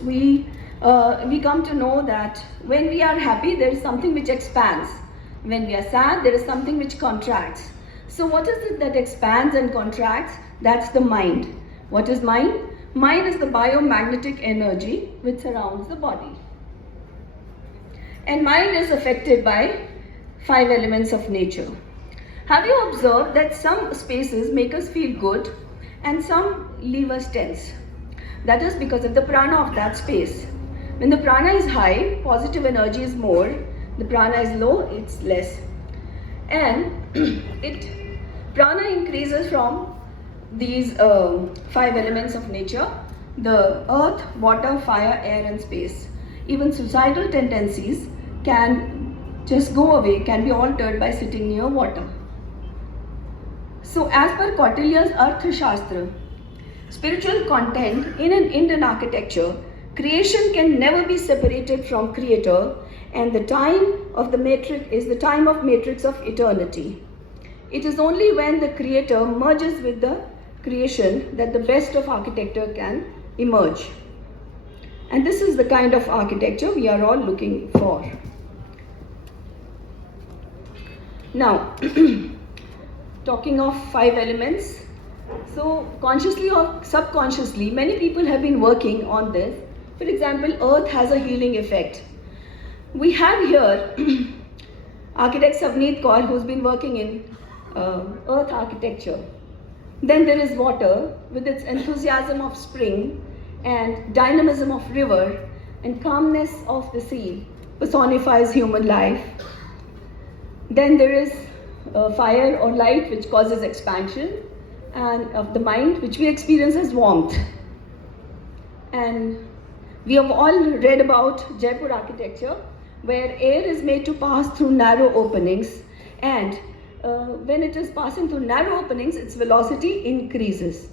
we come to know that when we are happy, there is something which expands. When we are sad, there is something which contracts. So what is it that expands and contracts? That's the mind. What is mind? Mind is the biomagnetic energy which surrounds the body. And mind is affected by 5 elements of nature. Have you observed that some spaces make us feel good and some leave us tense? That is because of the prana of that space. When the prana is high, positive energy is more. The prana is low, it's less. And prana increases from these 5 elements of nature: the earth, water, fire, air and space. Even suicidal tendencies can just go away, can be altered by sitting near water. So as per Kautilya's Arthashastra, spiritual content in an Indian architecture, creation can never be separated from creator, and the time of the matrix is the time of matrix of eternity. It is only when the creator merges with the creation that the best of architecture can emerge. And this is the kind of architecture we are all looking for. Now, talking of 5 elements, so consciously or subconsciously, many people have been working on this. For example, earth has a healing effect. We have here architect Savneet Kaur, who's been working in earth architecture. Then there is water with its enthusiasm of spring and dynamism of river and calmness of the sea, personifies human life. Then there is fire or light, which causes expansion, and of the mind, which we experience as warmth. And we have all read about Jaipur architecture, where air is made to pass through narrow openings, and when it is passing through narrow openings, its velocity increases.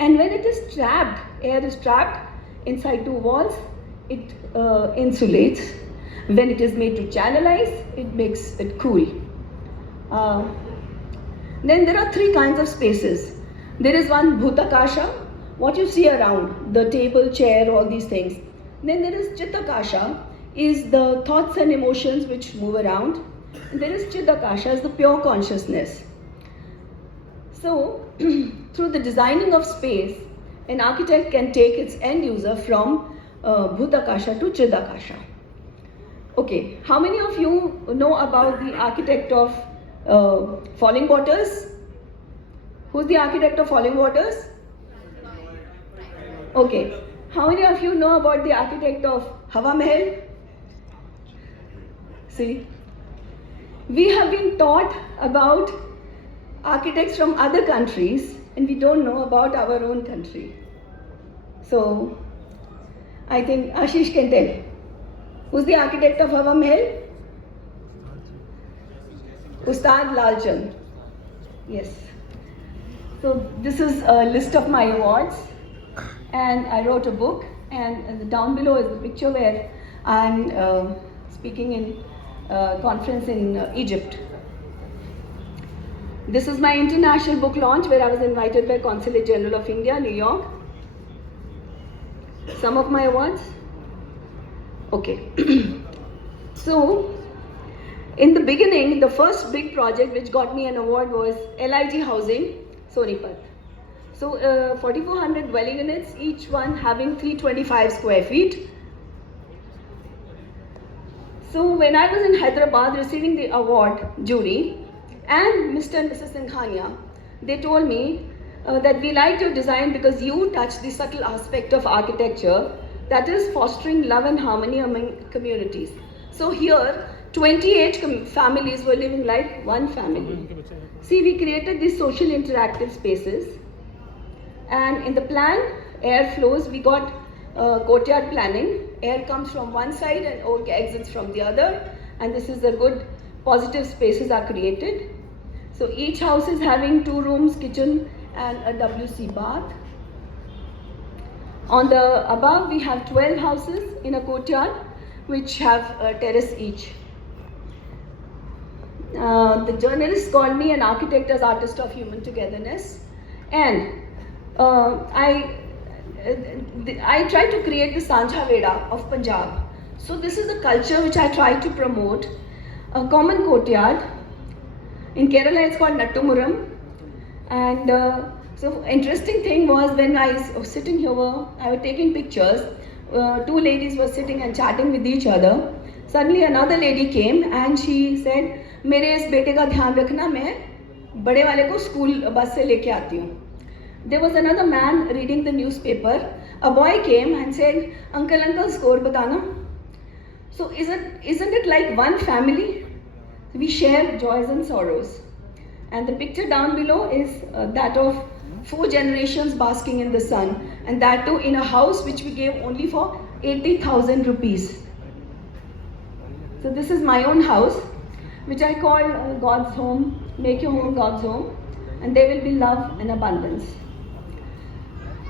And when it is trapped, air is trapped inside 2 walls, it insulates. When it is made to channelize, it makes it cool. Then there are 3 kinds of spaces. There is one Bhutakasha, what you see around, the table, chair, all these things. Then there is Chitakasha, is the thoughts and emotions which move around. And there is Chidakasha, is the pure consciousness. So, through the designing of space, an architect can take its end user from Bhutakasha to Chidakasha. Okay, how many of you know about the architect of Falling Waters? Who's the architect of Falling Waters? Okay, how many of you know about the architect of Hawa Mahal? See, we have been taught about architects from other countries and we don't know about our own country. So, I think Ashish can tell. Who's the architect of Hawa Mahal? Ustad Lalchand. Yes. So this is a list of my awards, and I wrote a book, and down below is the picture where I'm speaking in a conference in Egypt. This is my international book launch where I was invited by Consulate General of India, New York. Some of my awards. Okay. So, in the beginning, the first big project which got me an award was LIG Housing, Sonipat. So, 4,400 dwelling units, each one having 325 square feet. So, when I was in Hyderabad receiving the award jury, and Mr. and Mrs. Singhania, they told me that we liked your design because you touch the subtle aspect of architecture, that is fostering love and harmony among communities. So here, 28 families were living like one family. See, we created these social interactive spaces, and in the plan, air flows, we got courtyard planning. Air comes from one side and exits from the other, and this is a good positive spaces are created. So each house is having 2 rooms, kitchen and a WC bath. On the above we have 12 houses in a courtyard which have a terrace each. The journalists called me an architect as artist of human togetherness, and I try to create the Sanjha Veda of Punjab. So this is the culture which I try to promote. A common courtyard. In Kerala it's called Nattumuram. And so interesting thing was when I was sitting here, I was taking pictures. Two ladies were sitting and chatting with each other. Suddenly another lady came and she said, मेरे इस बेटे का ध्यान रखना, मैं बड़े वाले को स्कूल बस से लेके आती हूँ. There was another man reading the newspaper. A boy came and said, uncle, score batana. So isn't it like one family? We share joys and sorrows. And the picture down below is that of 4 generations basking in the sun, and that too in a house which we gave only for 80,000 rupees. So this is my own house, which I call God's home. Make your home God's home, and there will be love and abundance.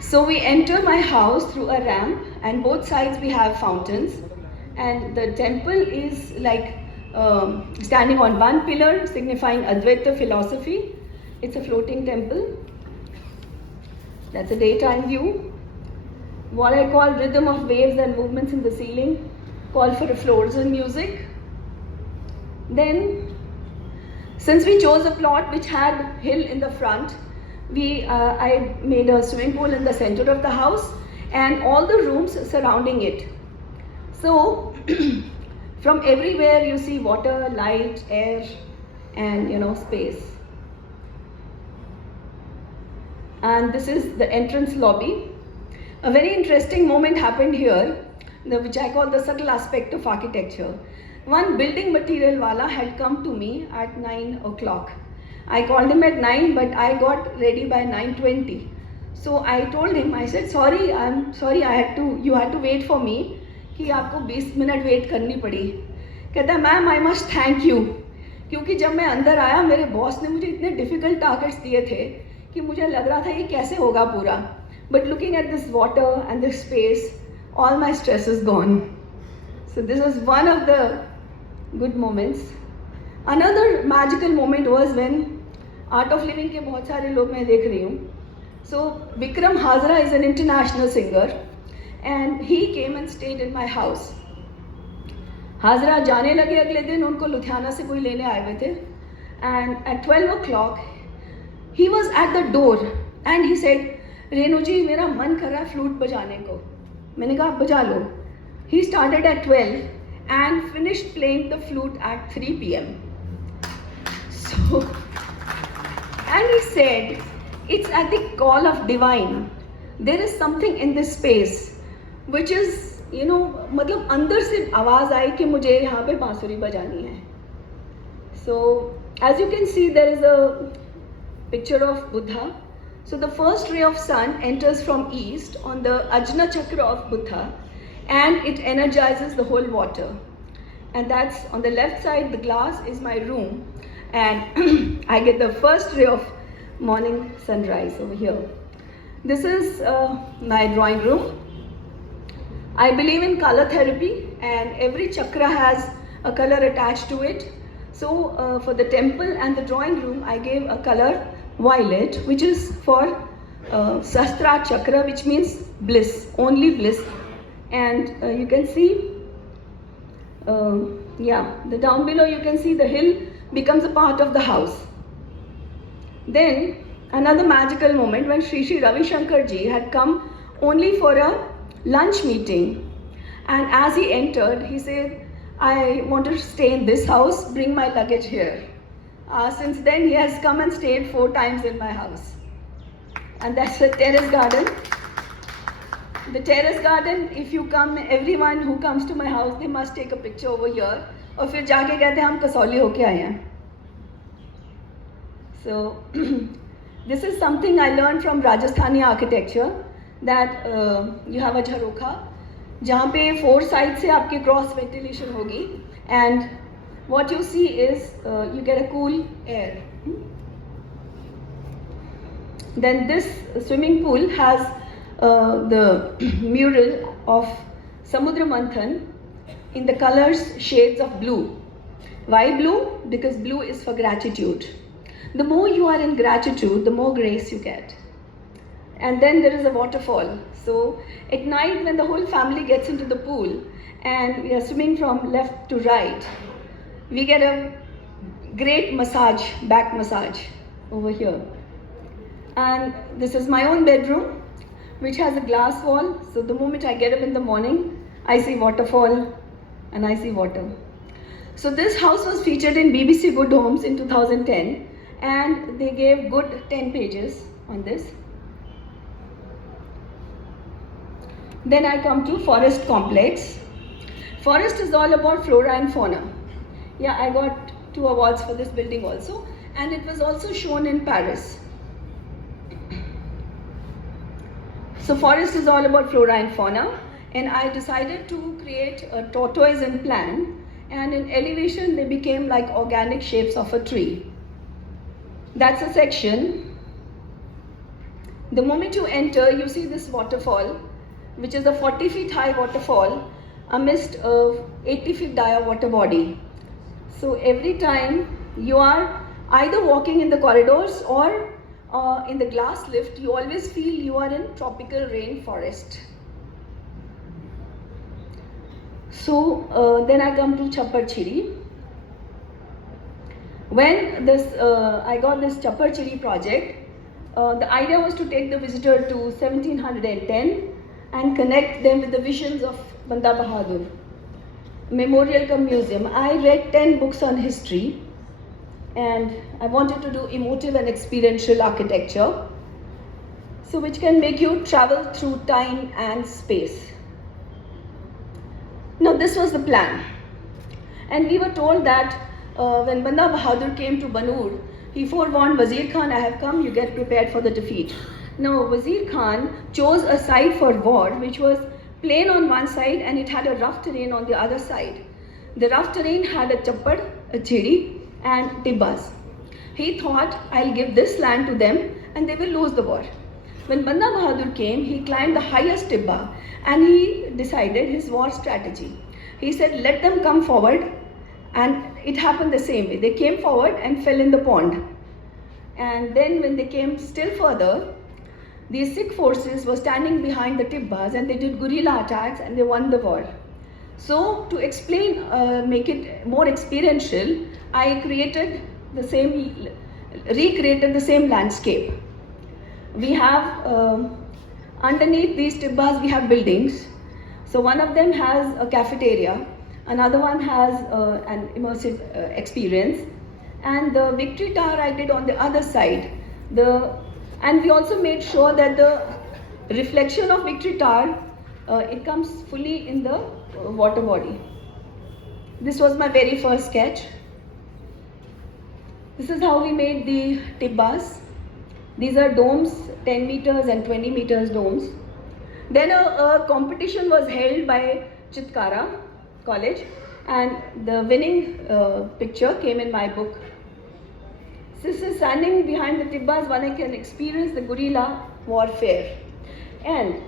So we enter my house through a ramp, and both sides we have fountains, and the temple is like standing on one pillar, signifying Advaita philosophy. It's a floating temple. That's a daytime view. What I call rhythm of waves and movements in the ceiling, call for a florsal music. Then, since we chose a plot which had hill in the front, I made a swimming pool in the center of the house and all the rooms surrounding it. So, from everywhere you see water, light, air, and space. And this is the entrance lobby. A very interesting moment happened here, which I call the subtle aspect of architecture. One building material wala had come to me at 9 o'clock. I called him at 9, but I got ready by 9:20. So I told him, I said, sorry, I'm sorry, you had to wait for me. कि आपको 20 minute wait करनी पड़ी. कहता है ma'am I must thank you, क्योंकि जब मैं अंदर आया मेरे बॉस ने मुझे इतने डिफिकल्ट टारगेट्स दिए थे कि मुझे लग रहा था ये कैसे होगा पूरा. But looking at this water and this space, all my stress is gone. So this is one of the good moments. Another magical moment was when art of living के बहुत सारे लोग मैं देख रही हूँ. So Vikram Hajra is an international singer and he came and stayed in my house. Hajra जाने लगे अगले दिन, उनको लुधियाना से कोई लेने आए हुए थे. And at 12 o'clock he was at the door and he said, Renu जी मेरा मन कर रहा है फ्लूट बजाने को. मैंने कहा आप बजा लो. He started at 12 and finished playing the flute at 3 p.m. So, and he said, it's at the call of divine. There is something in this space which is, मतलब अंदर से आवाज़ आई कि मुझे यहाँ पे बांसुरी बजानी है. So, as you can see, there is a picture of Buddha. So the first ray of sun enters from east on the Ajna Chakra of Buddha, and it energizes the whole water. And that's on the left side, the glass is my room, and I get the first ray of morning sunrise over here. This is my drawing room. I believe in color therapy, and every chakra has a color attached to it. So for the temple and the drawing room, I gave a color violet, which is for Sastra chakra, which means bliss, only bliss. And you can see, the down below you can see the hill becomes a part of the house. Then another magical moment when Sri Ravi Shankar ji had come only for a lunch meeting, and as he entered he said, I want to stay in this house, bring my luggage here. Since then he has come and stayed 4 times in my house. And that's the terrace garden. The terrace garden, if you come, everyone who comes to my house, they must take a picture over here, और फिर जाके कहते हैं हम कसौली होके आए हैं. So this is something I learned from Rajasthani architecture, that you have a झरोखा जहाँ पे 4 साइड से आपके क्रॉस वेंटिलेशन होगी, and what you see is you get a cool air. Then this swimming pool has the mural of Samudra Manthan in the colors shades of blue. Why blue? Because blue is for gratitude. The more you are in gratitude, the more grace you get. And then there is a waterfall So at night when the whole family gets into the pool and we are swimming from left to right, we get a great massage, back massage over here. And this is my own bedroom, which has a glass wall. So the moment I get up in the morning, I see waterfall and I see water. So this house was featured in BBC Good Homes in 2010, and they gave good 10 pages on this. Then I come to Forest Complex. Forest is all about flora and fauna. Yeah, I got 2 awards for this building also, and it was also shown in Paris. So forest is all about flora and fauna, and I decided to create a tortoise in plan, and in elevation they became like organic shapes of a tree. That's a section. The moment you enter, you see this waterfall, which is a 40 feet high waterfall amidst a 80 feet dire water body. So every time you are either walking in the corridors or in the glass lift, you always feel you are in tropical rainforest. So then I come to Chappar Chiri. When I got this Chappar Chiri project, the idea was to take the visitor to 1710 and connect them with the visions of Banda Bahadur. Memorial cum museum. I read 10 books on history, and I wanted to do emotive and experiential architecture, so which can make you travel through time and space. Now this was the plan, and we were told that when Banda Bahadur came to Banur, he forewarned Wazir Khan, I have come, you get prepared for the defeat. Now Wazir Khan chose a site for war which was plain on one side and it had a rough terrain on the other side. The rough terrain had a chappad, a chiri and tibbas. He thought, I'll give this land to them and they will lose the war. When Banda Bahadur came, he climbed the highest tibba and he decided his war strategy. He said, let them come forward, and it happened the same way. They came forward and fell in the pond. And then when they came still further, these Sikh forces were standing behind the tibbas and they did guerrilla attacks and they won the war. So to explain, make it more experiential, I recreated the same landscape. We have, underneath these tibbas we have buildings. So one of them has a cafeteria, another one has an immersive experience, and the Victory Tower I did on the other side. And we also made sure that the reflection of Victory Tower, it comes fully in the water body. This was my very first sketch. This is how we made the tibbas. These are domes, 10 meters and 20 meters domes. Then a competition was held by Chitkara College, and the winning picture came in my book. This is standing behind the tibbas, one can experience the guerrilla warfare. And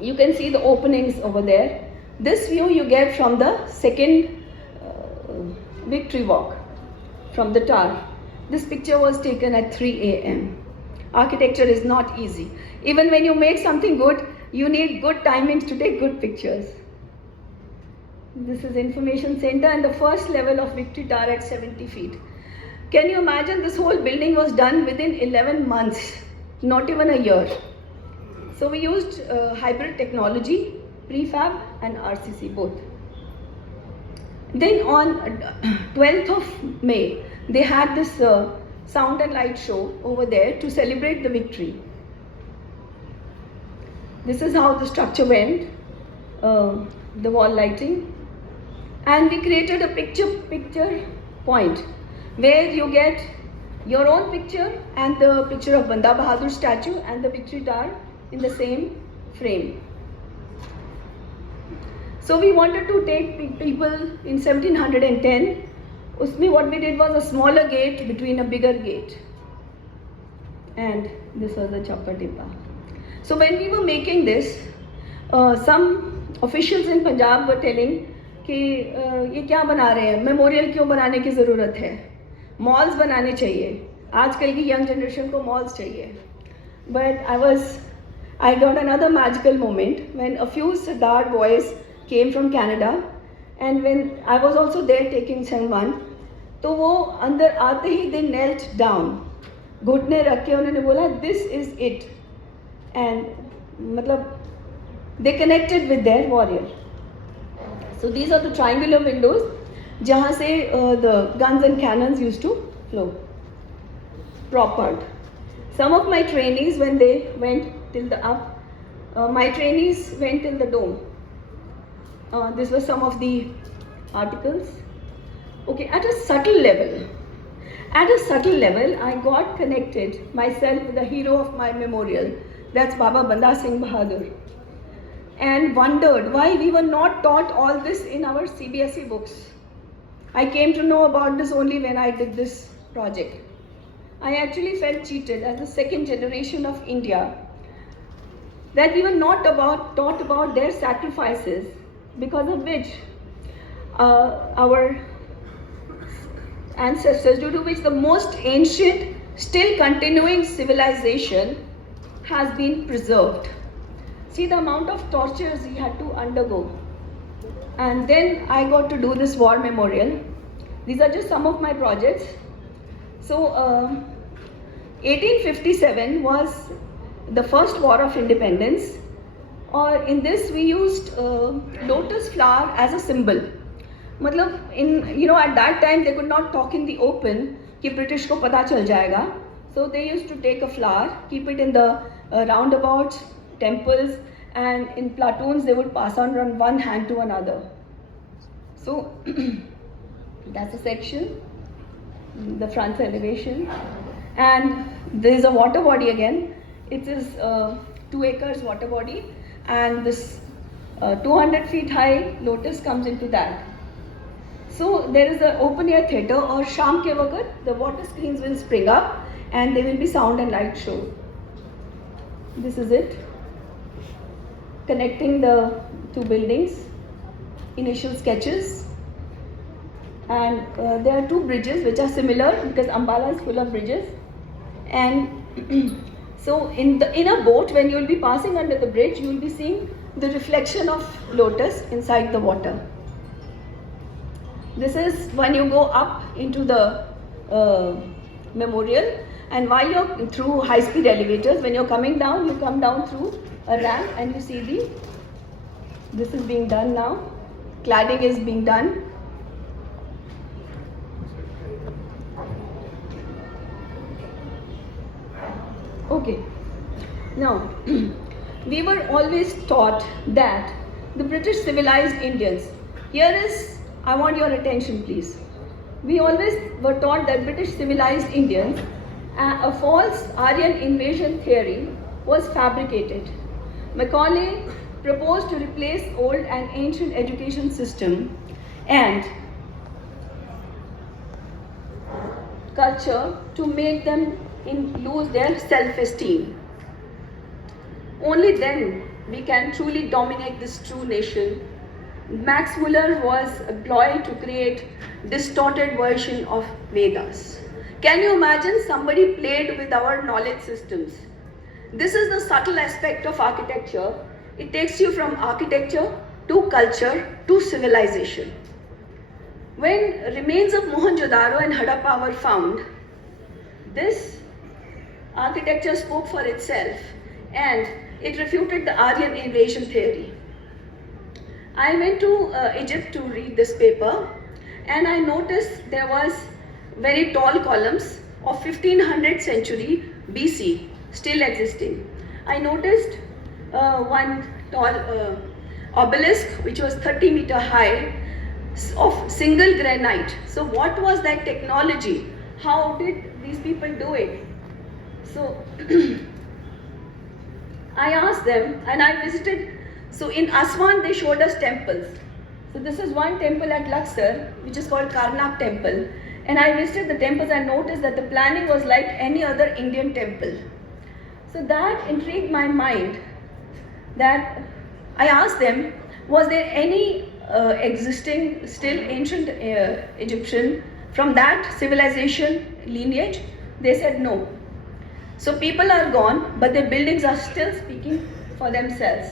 you can see the openings over there. This view you get from the second victory walk from the tower. This picture was taken at 3 a.m. Architecture is not easy. Even when you make something good, you need good timings to take good pictures. This is information center and the first level of Victory Tower at 70 feet. Can you imagine, this whole building was done within 11 months, not even a year. So we used hybrid technology, prefab and RCC both. Then on 12th of May, they had this sound and light show over there to celebrate the victory. This is how the structure went, the wall lighting. And we created a picture point where you get your own picture and the picture of Banda Bahadur statue and the Victory Tower in the same frame. So we wanted to take people in 1710. Usme what we did was a smaller gate between a bigger gate. And this was a Chappar Tibba. So when we were making this, some officials in Punjab were telling कि ये क्या बना रहे हैं, memorial क्यों बनाने की ज़रूरत है, मॉल्स बनाने चाहिए, आजकल की यंग जनरेशन को मॉल्स चाहिए. But I got another magical moment when a few Sardar boys came from Canada, and when I was also there taking Sangwan, तो वो अंदर आते ही they knelt down, घुटने रख के उन्होंने बोला this is it, and मतलब they connected with their warrior. So these are the triangular windows जहाँ से the guns and cannons used to flow. Prop part. Some of my trainees, when they went till the up, my trainees went till the dome. This was some of the articles. Okay, at a subtle level, I got connected myself with the hero of my memorial, that's Baba Banda Singh Bahadur, and wondered why we were not taught all this in our CBSE books. I came to know about this only when I did this project. I actually felt cheated as the second generation of India, that we were not taught about their sacrifices, because of which our ancestors, due to which the most ancient, still continuing civilization has been preserved. See the amount of tortures he had to undergo. And then I got to do this war memorial. These are just some of my projects. So 1857 was the first war of independence. Or in this we used lotus flower as a symbol. मतलब at that time they could not talk in the open कि British को पता चल जाएगा. So they used to take a flower, keep it in the roundabouts, temples, and in platoons they would pass on from one hand to another. So that's a section, the front elevation, and there is a water body again. It is 2 acres water body, and this 200 feet high lotus comes into that. So there is an open air theatre, or Sham ke waqt the water screens will spring up and there will be sound and light show. This is it, connecting the 2 buildings, initial sketches, and there are 2 bridges which are similar because Ambala is full of bridges. And so in a boat, when you will be passing under the bridge, you will be seeing the reflection of lotus inside the water. This is when you go up into the memorial, and while you're through high-speed elevators, when you're coming down, you come down through a ramp and you see this is being done now, cladding is being done. Okay, now we were always taught that the British civilized Indians. I want your attention please. We always were taught that British civilized Indians, a false Aryan invasion theory was fabricated. Macaulay proposed to replace old and ancient education system and culture to make them lose their self-esteem. Only then we can truly dominate this true nation. Max Muller was employed to create distorted version of Vedas. Can you imagine somebody played with our knowledge systems? This is the subtle aspect of architecture. It takes you from architecture to culture to civilization. When remains of Mohenjo-daro and Harappa were found, this architecture spoke for itself and it refuted the Aryan invasion theory. I went to Egypt to read this paper, and I noticed there was very tall columns of 1500th century BC still existing. I noticed one tall obelisk which was 30 meter high of single granite. So what was that technology? How did these people do it? So I asked them, and I visited. So in Aswan they showed us temples. So this is one temple at Luxor which is called Karnak temple, and I visited the temples and noticed that the planning was like any other Indian temple. So that intrigued my mind, that I asked them, was there any existing still ancient Egyptian from that civilization lineage? They said no. So people are gone, but their buildings are still speaking for themselves.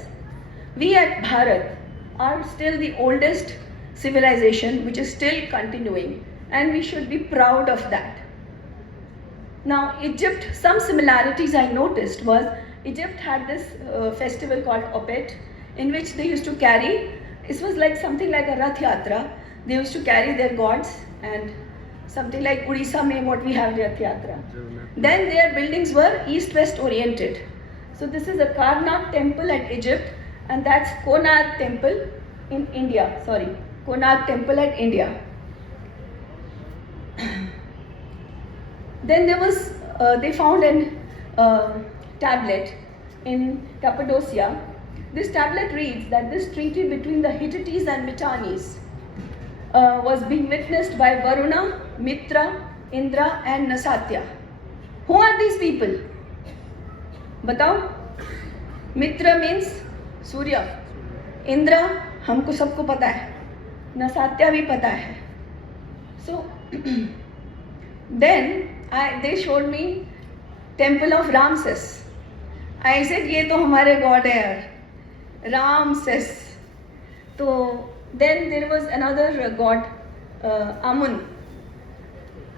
We at Bharat are still the oldest civilization which is still continuing, and we should be proud of that. Now, Egypt, some similarities I noticed was Egypt had this festival called Opet, in which they used to carry, it was like something like a Rath Yatra. They used to carry their gods, and something like Odisha mein what we have Rath Yatra. Then their buildings were east-west oriented. So this is a Karnak temple at Egypt, and that's Konark temple in India. Sorry, Konark temple at India. Then there was, they found a tablet in Cappadocia. This tablet reads that this treaty between the Hittites and Mitannis was being witnessed by Varuna, Mitra, Indra and Nasatya. Who are these people? Batao? Mitra means Surya. Indra, हमको सबको पता है. Nasatya भी पता है. So, then they showed me temple of Ramses. I said, ये तो हमारे God है यार. Ramses. So then there was another god, Amun,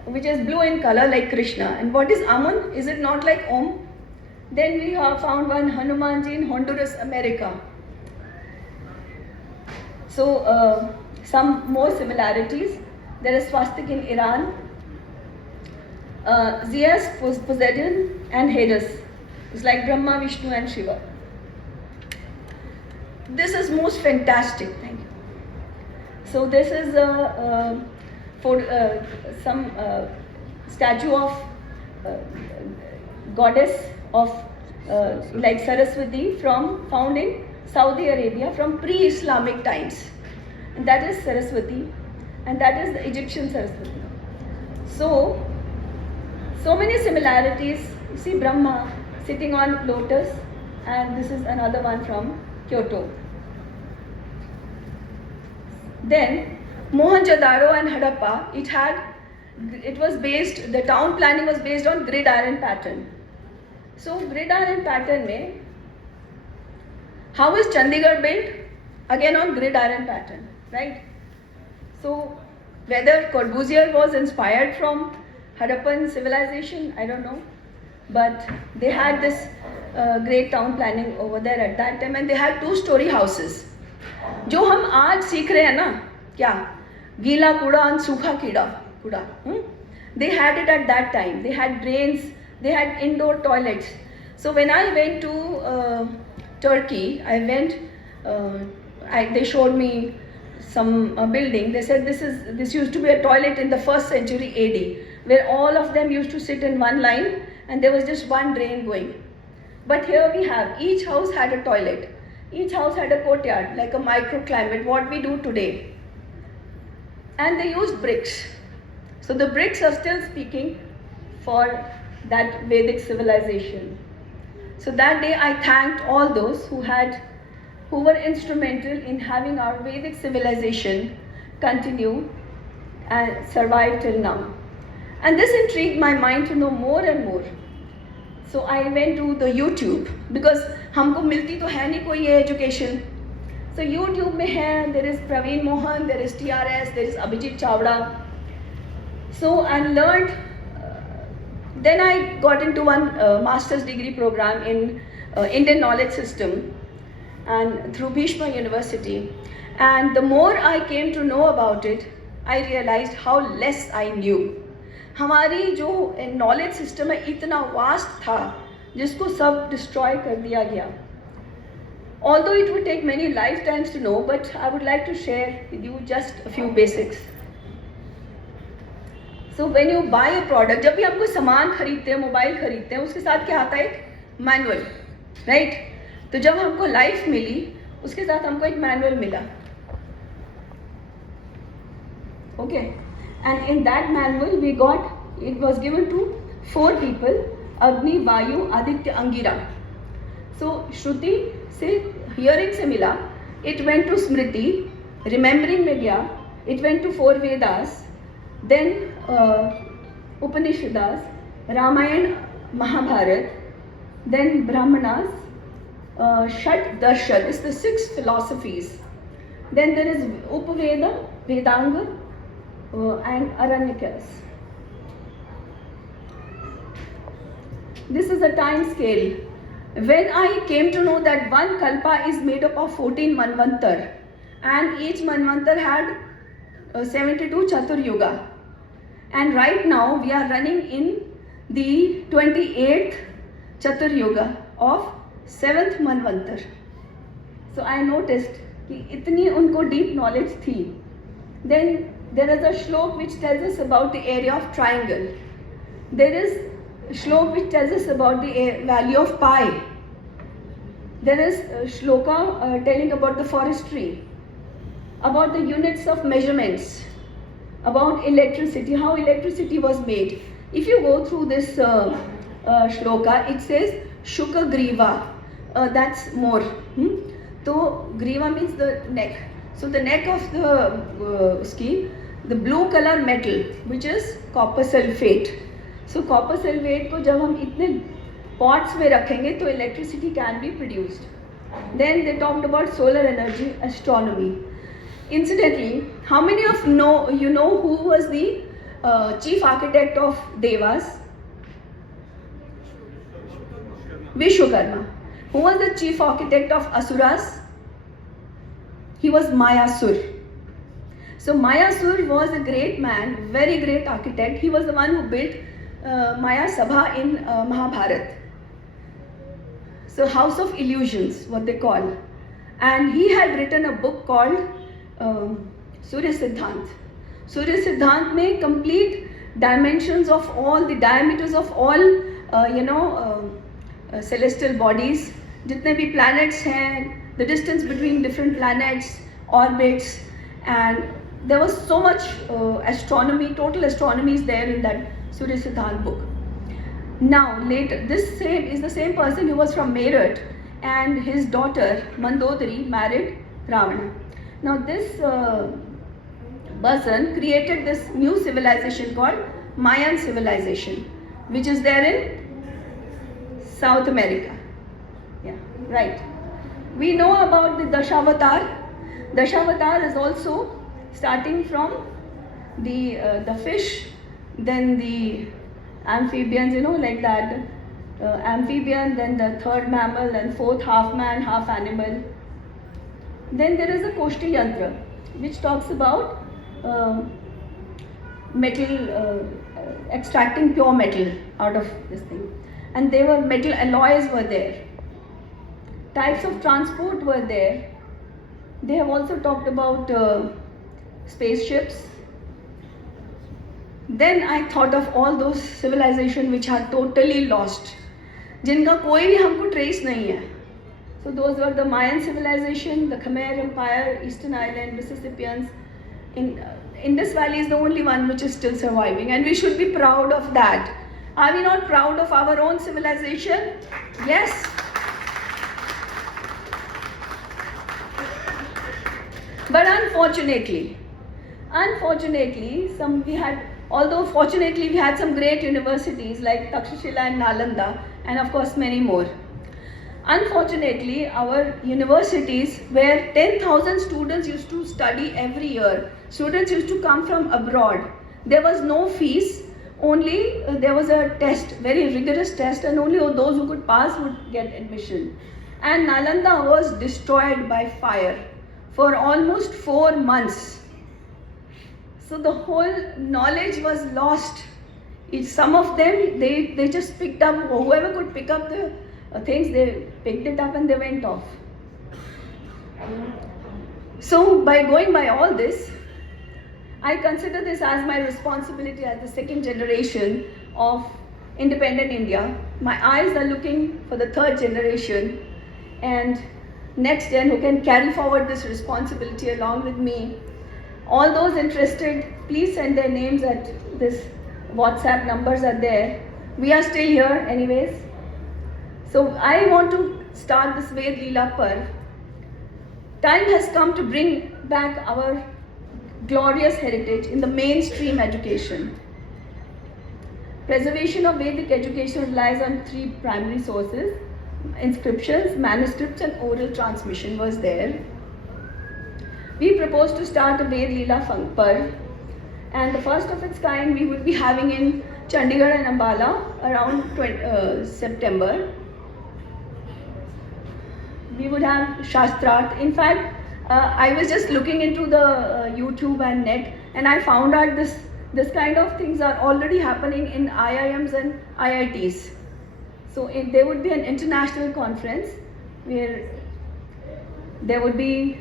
which is blue in color like Krishna. And what is Amun? Is it not like Om? Then we have found one Hanumanji in Honduras, America. So some more similarities. There is swastik in Iran. Zeus, Poseidon and Hades. It's like Brahma, Vishnu and Shiva. This is most fantastic. Thank you. So this is some statue of goddess of like Saraswati found in Saudi Arabia from pre-Islamic times. And that is Saraswati, and that is the Egyptian Saraswati. So many similarities. You see Brahma sitting on lotus, and this is another one from Kyoto. Then Mohenjo-daro and Harappa, the town planning was based on gridiron pattern. So gridiron pattern mein, how is Chandigarh built? Again on gridiron pattern, right? So whether Corbusier was inspired from Harappan civilization, I don't know. But they had this great town planning over there at that time, and they had 2-story houses. जो हम आज सीख रहे हैं ना, क्या गीला कूड़ा और सूखा कूड़ा. They had it at that time. They had drains, they had indoor toilets. So when I went to Turkey, they showed me some building. They said this used to be a toilet in the 1st century AD, where all of them used to sit in one line, and there was just one drain going. But here we have, each house had a toilet. Each house had a courtyard, like a microclimate, what we do today. And they used bricks. So the bricks are still speaking for that Vedic civilization. So that day I thanked all those who were instrumental in having our Vedic civilization continue and survive till now. And this intrigued my mind to know more and more. So I went to the YouTube, because हमको मिलती तो है नहीं कोई ये education. So YouTube में है, there is Praveen Mohan, there is TRS, there is Abhijit Chavda. So I learned, then I got into one master's degree program in Indian knowledge system, and through Bhishma University. And the more I came to know about it, I realized how less I knew. हमारी जो knowledge system है इतना vast था जिसको सब destroy कर दिया गया. Although it would take many lifetimes to know, but I would like to share with you just a few basics. So when you buy a product, जब भी हम कोई सामान खरीदते हैं, मोबाइल खरीदते हैं, उसके साथ क्या आता है? एक मैनुअल, राइट? तो जब हमको लाइफ मिली, उसके साथ हमको एक मैनुअल मिला. Okay. And in that manual it was given to 4 people, Agni, Vayu, Aditya, Angira. So Shruti से hearing से मिला, it went to Smriti, remembering में गया, it went to 4 Vedas, then Upanishads, Ramayana, Mahabharat, then Brahmanas, Shat Darshan is the 6 philosophies. Then there is Upaveda, Vedanga, and Aranyakas. This is a time scale. When I came to know that one kalpa is made up of 14 manvantar, and each manvantar had 72 chatur yuga, and right now we are running in the 28th chatur yuga of 7th manvantar. So I noticed कि इतनी उनको deep knowledge थी. Then there is a shlok which tells us about the area of triangle. There is a shlok which tells us about the value of pi. There is a shloka telling about the forestry, about the units of measurements, about electricity, how electricity was made. If you go through this shloka, it says Shuka Griva, that's more. So Griva means the neck. So the neck of the blue color metal, which is copper sulfate. So copper sulfate को जब हम इतने pots में रखेंगे तो electricity can be produced. Then they talked about solar energy, astronomy. Incidentally, how many of you know who was the chief architect of Devas? Vishwakarma. Who was the chief architect of Asuras? He was Mayasur. So Mayasur was a great man, very great architect. He was the one who built Maya Sabha in Mahabharata. So House of Illusions, what they call. And he had written a book called Surya Siddhant. Surya Siddhant में complete dimensions of all the diameters of all celestial bodies, जितने भी planets हैं, the distance between different planets, orbits, and there was so much astronomy, total astronomy is there in that Surya Siddhant book. Now later, this is the same person who was from Meerut, and his daughter Mandodari married Ravana. Now this person created this new civilization called Mayan civilization, which is there in South America. Yeah, right. We know about the Dashavatar. Dashavatar is also starting from the fish, then the amphibians, like that. Amphibian, then the third mammal, then fourth half man, half animal. Then there is a Koshti Yantra, which talks about metal, extracting pure metal out of this thing. And there were metal alloys were there. Types of transport were there. They have also talked about spaceships. Then I thought of all those civilizations which are totally lost, जिनका कोई भी हमको trace नहीं है. So those were the Mayan civilization, the Khmer Empire, Eastern Island, Mississippians. Indus Valley is the only one which is still surviving, and we should be proud of that. Are we not proud of our own civilization? Yes. But unfortunately, although fortunately we had some great universities like Takshashila and Nalanda, and of course many more. Unfortunately, our universities where 10,000 students used to study every year, students used to come from abroad. There was no fees, only there was a test, very rigorous test, and only those who could pass would get admission. And Nalanda was destroyed by fire for almost 4 months. So the whole knowledge was lost. Some of them, they just picked up, whoever could pick up the things, they picked it up and they went off. So by going by all this, I consider this as my responsibility as the second generation of independent India. My eyes are looking for the third generation and next gen who can carry forward this responsibility along with me. All those interested, please send their names at this WhatsApp numbers are there. We are still here anyways. So I want to start this Ved Leela Parv. Time has come to bring back our glorious heritage in the mainstream education. Preservation of Vedic education relies on 3 primary sources. inscriptions, manuscripts and oral transmission was there. We proposed to start a Ved Leela Par, and the first of its kind we would be having in Chandigarh and Ambala around September. We would have Shastrat. In fact, I was just looking into the YouTube and net, and I found out this kind of things are already happening in IIMs and IITs. So there would be an international conference where there would be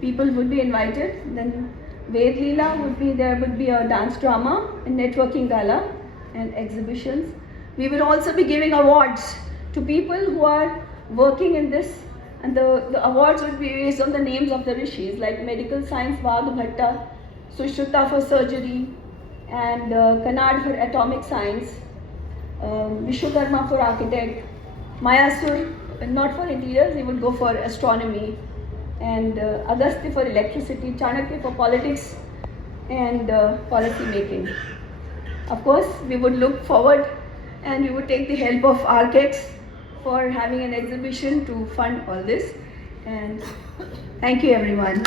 people would be invited. Then Ved Leela would be there. Would be a dance drama and networking gala and exhibitions. We will also be giving awards to people who are working in this, and the awards would be based on the names of the rishis, like medical science Vagh Bhatta, Sushruta for surgery, and Kanad for atomic science, Vishwakarma for architect, Mayasur not for interiors, he would go for astronomy, and Agastya for electricity, Chanakya for politics and policy making. Of course, we would look forward and we would take the help of Archex for having an exhibition to fund all this. And thank you everyone.